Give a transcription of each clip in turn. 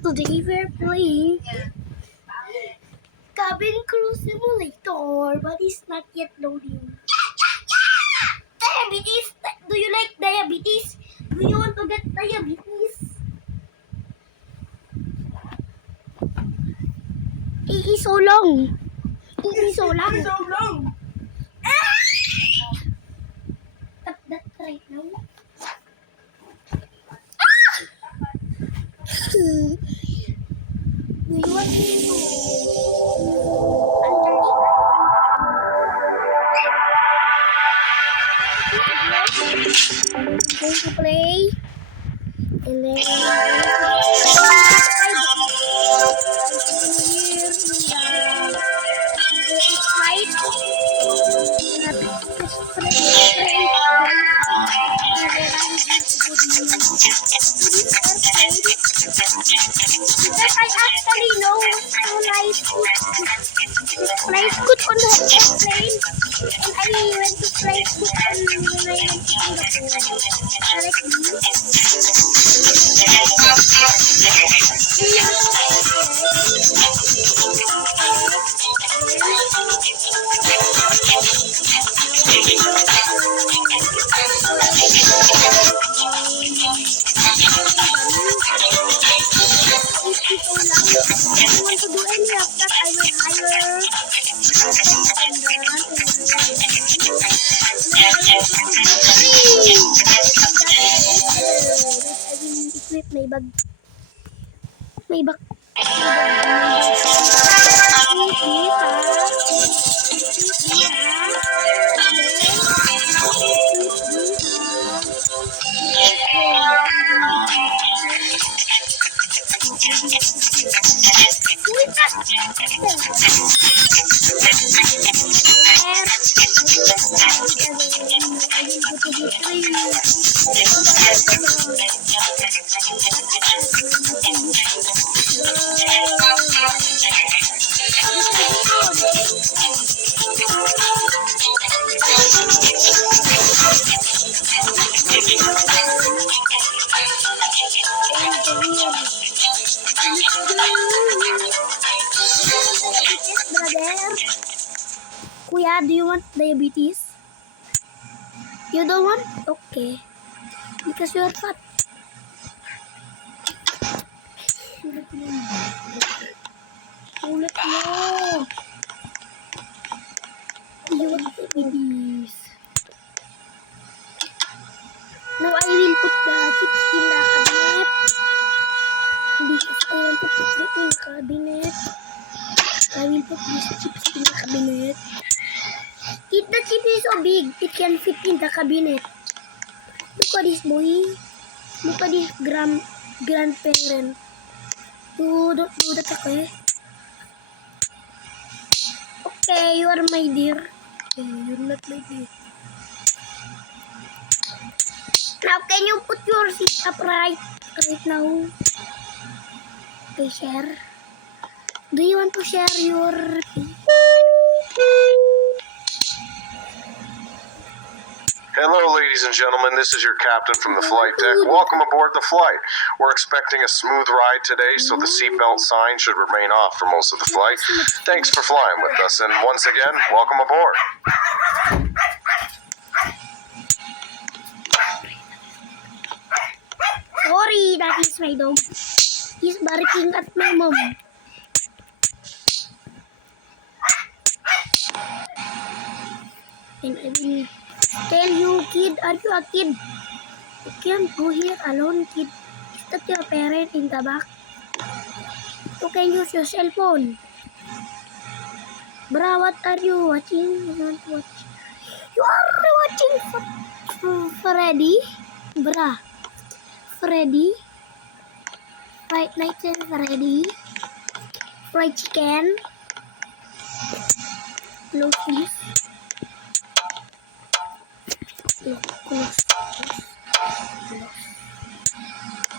Today we're playing Cabin Crew Simulator, but it's not yet loading. Diabetes! Do you like diabetes? Do you want to get diabetes? It is so long. It is so long. Tap that right now. Do you want me to I'm going to play and then Yes, I actually know how life fly scoot on the airplane, and I went to fly scoot on when I went to Singapore. To do any of that, I will hire equip may bag. Kuya, do you want diabetes? You don't want? Okay. Because you are fat. Ulit mo. You want diabetes. Now I will put the chips in the cabinet. Because I want to put it in the cabinet. I will put these chips in the cabinet. If the chip is so big, it can fit in the cabinet. Look at this boy. Look at this grandparent. You don't do that, okay? Okay, you are my dear. Okay, you're not my dear. Now, can you put your seat up right now? Okay, share. Do you want to share your seat? Hello, ladies and gentlemen. This is your captain from the flight deck. Welcome aboard the flight. We're expecting a smooth ride today, so the seatbelt sign should remain off for most of the flight. Thanks for flying with us, and once again, welcome aboard. Sorry, that is my dog. He's barking at my mom. And I will tell you, kid, are you a kid? You can't go here alone, kid. Is that your parent in the back? You can use your cell phone. Bruh, what are you watching? You are watching Freddy? Bruh. Freddy? Fried Nights and Freddy? Fried chicken? Close this. Close.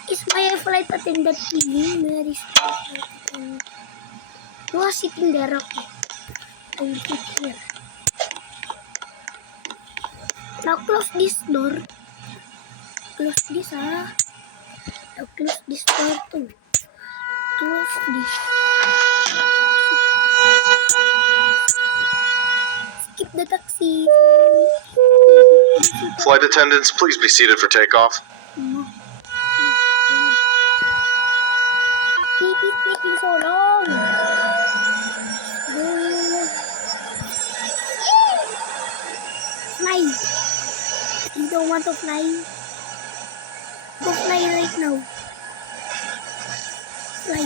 Is my flight attendant TV? Where is my flight attendant? You are sitting there, okay? I will sit here. Now close this door. Close this, Now close this door too. close this. Skip the taxi. Flight attendants, please be seated for takeoff. No. It is taking so long. Fly. You don't want to fly. Go fly right now. Fly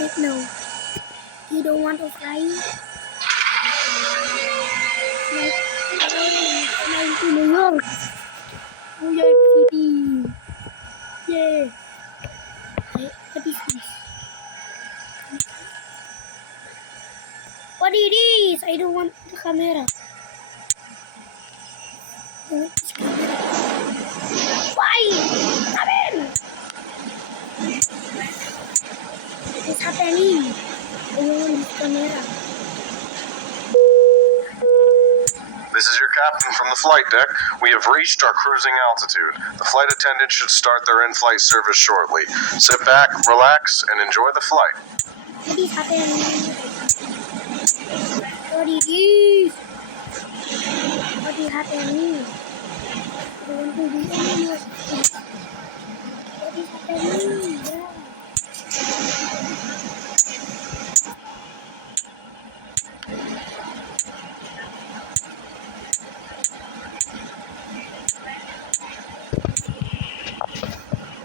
right now. You don't want to fly. Fly to New York. New York City. Yeah. What is this? What it is? I don't want the camera. I want this camera. Why? Come in. What's happening? I don't want this camera. This is your captain from the flight deck. We have reached our cruising altitude. The flight attendant should start their in-flight service shortly. Sit back, relax, and enjoy the flight. What is happening? What it is? What is happening? I don't want to do any more. What is happening? Yeah.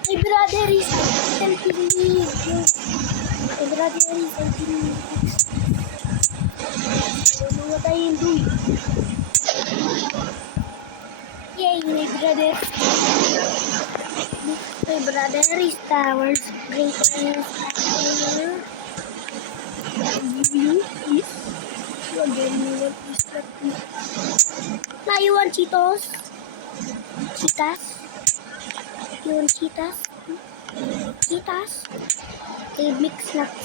My brother is helping me. My brother is helping me. I don't know what I am doing. Yay, my brother. My brother is Tower's greatest actor. You is. You again, you want this that. Now you want Cheetos? Cheetas? You want Cheetas? Cheetas? Okay, mix nuts.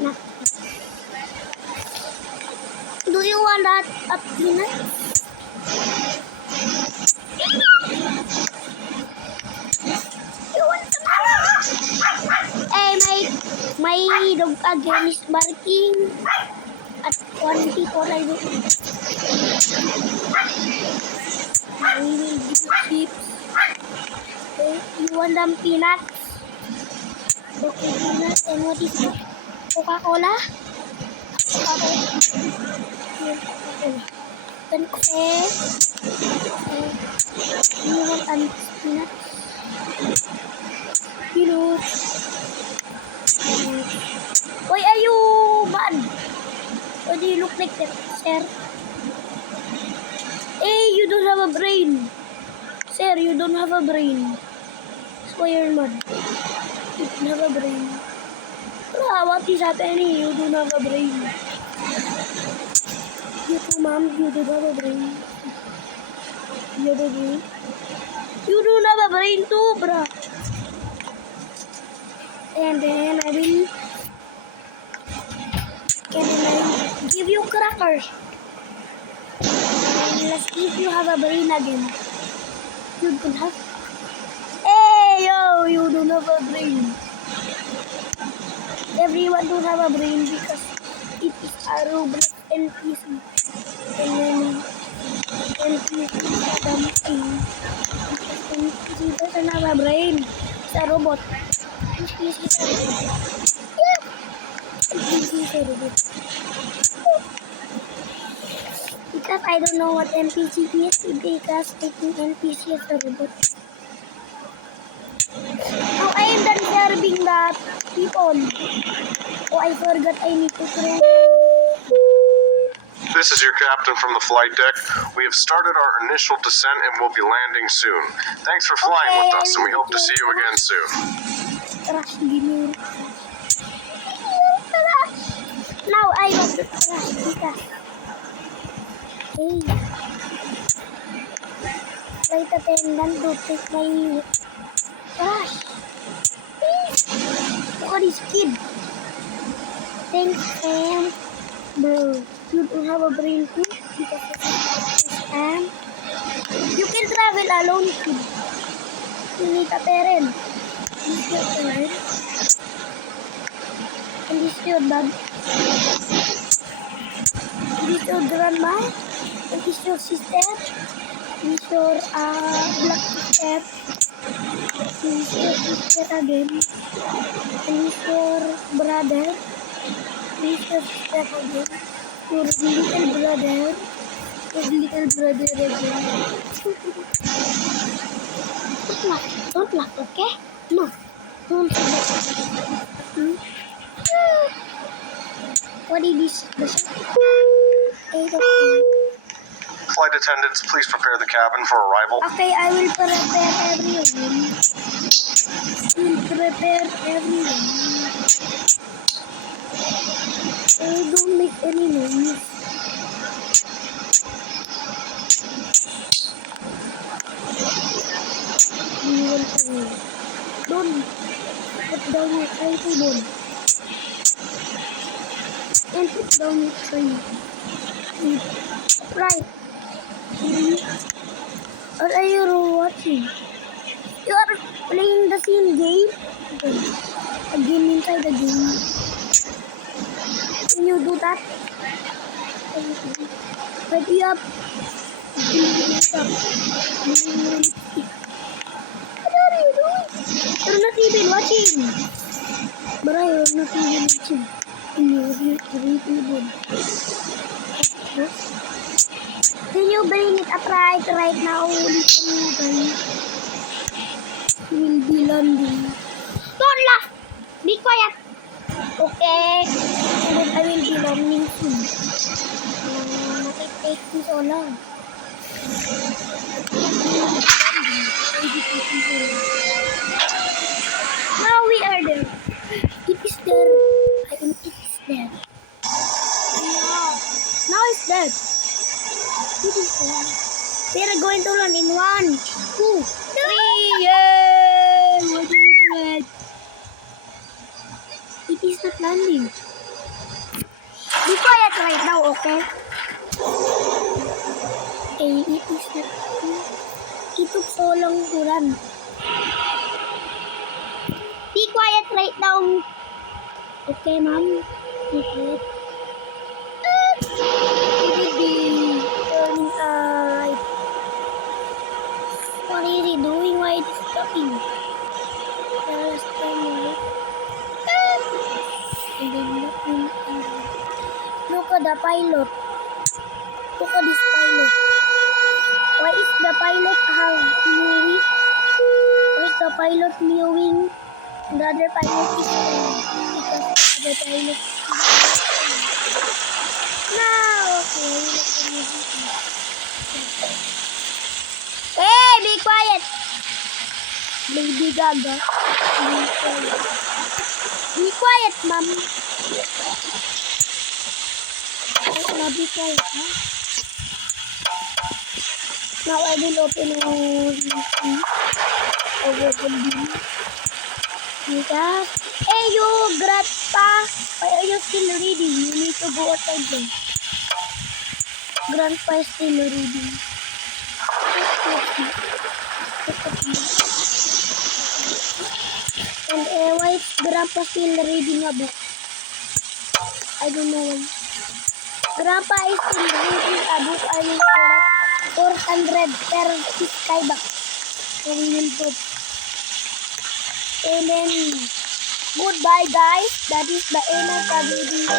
Nuts. Do you want that a peanut? You want Hey, my dog again is barking at 1 people. I do. I will give you chips. Okay, you want them peanuts? Okay, peanuts. And what is that? Coca-Cola? Coca-Cola. Coca-Cola. Then you want peanuts? Peanuts. Why are you mad? Why do you look like that, sir? Hey, you don't have a brain. Sir, you don't have a brain. That's why you're mad. You don't have a brain. What is happening? You don't have a brain. You too, mom. You don't have a brain. You have a brain? You don't have a brain too, bruh. And then I will give you crackers. Let's see if you have a brain again. You don't have. Hey, yo, you don't have a brain. Everyone don't have a brain because it is a Roblox NPC. And then NPC is something. NPC doesn't have a brain. It's a robot. NPC is a robot. Yeah. NPC is a robot. Because I don't know what NPC is, because I think NPC is a robot. Now I am done serving the people. Oh, I forgot I need to throw. This is your captain from the flight deck. We have started our initial descent and will be landing soon. Thanks for flying with us, and we hope to see you again soon. Crash, give me. Now I want to crash because. Hey. Flight attendant, do take my crash. Look at this kid. Thanks, Sam. Bro, you don't have a brain too? Because Sam. You can travel alone, kid. You need a parent. You need a parent. is your dad? This is your grandma? This is your sister? This is your black sister? This is your sister again? And this is your brother? This is your sister again? Your little brother? Your little brother again? Don't laugh, okay? No, don't laugh. Hmm? What is this? Flight attendants, please prepare the cabin for arrival. Okay, I will prepare everyone. Will prepare everyone. Don't make any noise. We will play. Don't put down your tripod. And put down your tray. Right. What are you watching? You are playing the same game? Okay. A game inside the game. Can you do that? But you have what are you doing? You're not even watching. But you're not even watching. Can you bring it up right now? Listen, guys. We'll be landing. Don't laugh. Be quiet. Okay. And then I will be landing soon. It takes me so long. Now we are there. It is there. I think it is there. Now it's there. It is there. We are going to land in 1, 2, 3. Yay! What is it? It is not landing. Be quiet right now, okay? Okay, it is not. It took so long to run. Be quiet right now. Okay, mom. Okay. It will be turning right. What is he doing? Why is he stopping? Just turn right. And then look at the pilot. Look at this pilot. Why is the pilot have mewing? Why is the pilot mewing? The other pilot is because the pilot is now. Okay. Hey, be quiet. Lady Gaga. Be quiet, mom. Now be quiet, huh? Now I will open over the bin. Hey, you, Grandpa. Why are you still reading? You need to go outside then. Grandpa is still reading. And why is Grandpa still reading a book? I don't know why. Grandpa is still reading a book. I will collect 400 per skybox. So we will go. And then, goodbye guys. That is the end of the video.